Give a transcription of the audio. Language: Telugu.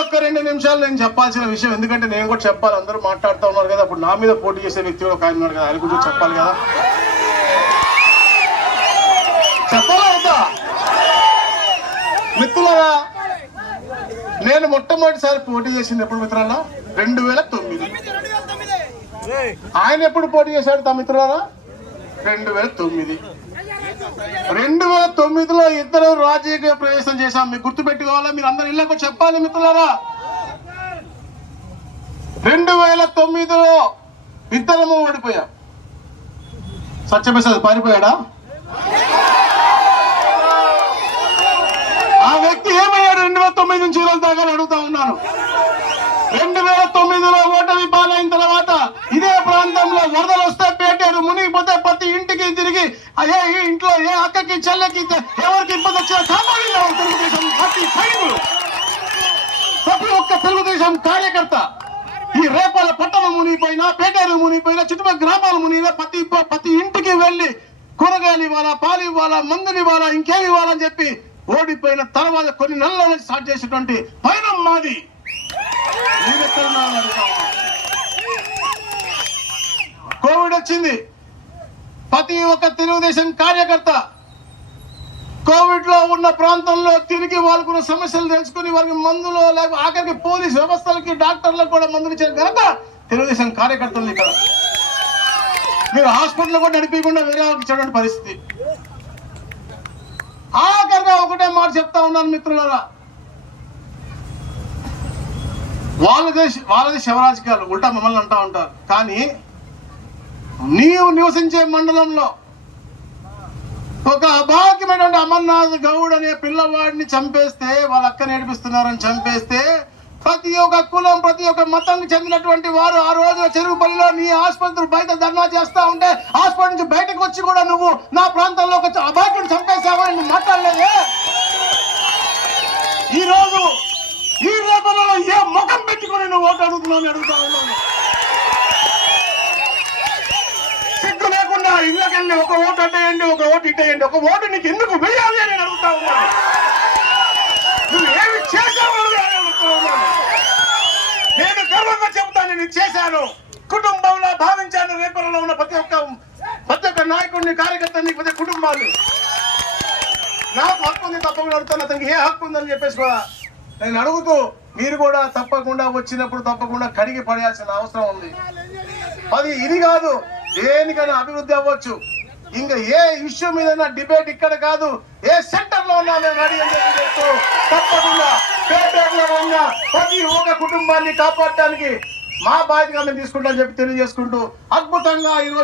ఒక్క 2 నిమిషాలు నేను చెప్పాల్సిన విషయం, ఎందుకంటే నేను కూడా చెప్పాలి, అందరూ మాట్లాడుతూ ఉన్నారు కదా. అప్పుడు నా మీద పోటీ చేసే వ్యక్తి కూడా ఒక ఆయన ఉన్నారు కదా, ఆయన గురించి చెప్పాలి కదా. చెప్పాలా వద్దా? మిత్రులారా, నేను మొట్టమొదటిసారి పోటీ చేసింది ఎప్పుడు మిత్రులారా? 2009. ఆయన ఎప్పుడు పోటీ చేశాడు తా మిత్రులారా? 2009. 2009లో ఇద్దరు రాజకీయ ప్రవేశం చేశాం. మీకు గుర్తు పెట్టుకోవాలా, మీరు అందరు ఇళ్ళకు చెప్పాలి మిత్రులారా. 2009లో ఇద్దరము ఓడిపోయాం. సత్యప్రసాద్ పారిపోయాడా? ఆ వ్యక్తి ఏమయ్యాడు 2009 నుంచి ఈరోజు దాకా అడుగుతా ఉన్నాను. 2009లో ఓటమి పాలైన తర్వాత ఇదే ప్రాంతంలో వరదలు వస్తే పేటారు, మునిగిపోతే ప్రతి ఇంటికి తిరిగి ఏ ఇంట్లో ఏ అక్కకి చెల్లెకి ఎవరికి ఇబ్బంది వచ్చినా కాపాడిన తెలుగుదేశం పార్టీ సైనికులు, ప్రతి ఒక్క తెలుగుదేశం కార్యకర్త. ఈ రేపాల పట్టణం మునిగిపోయినా, పేటారు మునిగిపోయినా, చుట్టుపక్కల గ్రామాలు మునిగినా ప్రతి ఇంటికి వెళ్లి కూరగాయలు ఇవ్వాలా, పాలు ఇవ్వాలా, మందులు ఇవ్వాలా, ఇంకేమి ఇవ్వాలని చెప్పి ఓడిపోయిన తర్వాత కొన్ని నెలల నుంచి స్టార్ట్ చేసేటువంటి పైన మాది. కోవిడ్ వచ్చింది. ప్రతి ఒక్క తెలుగుదేశం కార్యకర్త కోవిడ్ లో ఉన్న ప్రాంతంలో తిరిగి వాళ్ళకున్న సమస్యలు తెలుసుకుని వారికి మందులు, లేకపోతే ఆఖరికి పోలీస్ వ్యవస్థలకి, డాక్టర్లకు కూడా మందులు ఇచ్చిన ఘనత తెలుగుదేశం కార్యకర్తలు. ఇక్కడ మీరు హాస్పిటల్ కూడా నడిపించకుండా వేరే వాళ్ళకి ఇచ్చేటువంటి పరిస్థితి. ఆఖరిగా ఒకటే మాట చెప్తా ఉన్నాను మిత్రులారా, వాళ్ళది శివరాజకీయాలు, ఉల్టా మమ్మల్ని అంటా ఉంటారు. కానీ నీవు నివసించే మండలంలో ఒక అభాగ్యమైనటువంటి అమర్నాథ్ గౌడ్ అనే పిల్లవాడిని చంపేస్తే, వాళ్ళ అక్కని ఏడిపిస్తున్నారని చంపేస్తే, ప్రతి ఒక్క కులం, ప్రతి ఒక్క మతానికి చెందినటువంటి వారు ఆ రోజు చెరువుపల్లిలో నీ ఆసుపత్రి బయట ధర్నా చేస్తా ఉంటే, హాస్పిటల్ నుంచి బయటకు వచ్చి కూడా నువ్వు నా ప్రాంతంలో ఒక అభాగ్యుని చంపేశావని నువ్వు మాట్లాడలేదే. ఈ రోజు ఈ రేపల్లో ఏ ముఖం పెట్టుకుని నువ్వు ఓటు అడుగుతున్నావు అడుగుతా ఉన్నాను. సిగ్గు లేకుండా ఇళ్ళకెళ్ళి ఒక ఓటు అట్టేయండి, ఒక ఓటు ఇట్టేయండి, ఒక ఓటు నీకు ఎందుకు వేయాలి అని అడుగుతా ఉన్నాను. నువ్వు ఏమి చేశావు అని అడుగుతా ఉన్నాను. నేను గర్వంగా చెబుతాను, నేను చేశాను, కుటుంబంలో భావించాను. రేపల్లో ఉన్న ప్రతి ఒక్క నాయకుడిని, కార్యకర్తని, ప్రతి కుటుంబాన్ని నాకు హక్కు ఉంది, తప్పకుండా అడుగుతాను. అతనికి ఏ హక్కు ఉందని చెప్పేసి కూడా నేను అడుగుతూ, మీరు కూడా తప్పకుండా వచ్చినప్పుడు తప్పకుండా కడిగి పడేయాల్సిన అవసరం ఉంది. అది ఇది కాదు, దేనికైనా అభివృద్ధి అవ్వచ్చు. ఇంకా ఏ ఇష్యూ మీద డిబేట్ ఇక్కడ కాదు, ఏ సెంటర్ లో ఉన్నా మేము రెడీ అని చెప్పి చెప్తూ, తప్పకుండా పేటలో ఉన్న ప్రతి ఒక్క కుటుంబాన్ని కాపాడటానికి మా బాధ్యతగా మేము తీసుకుంటామని చెప్పి తెలియజేసుకుంటూ, అద్భుతంగా ఈరోజు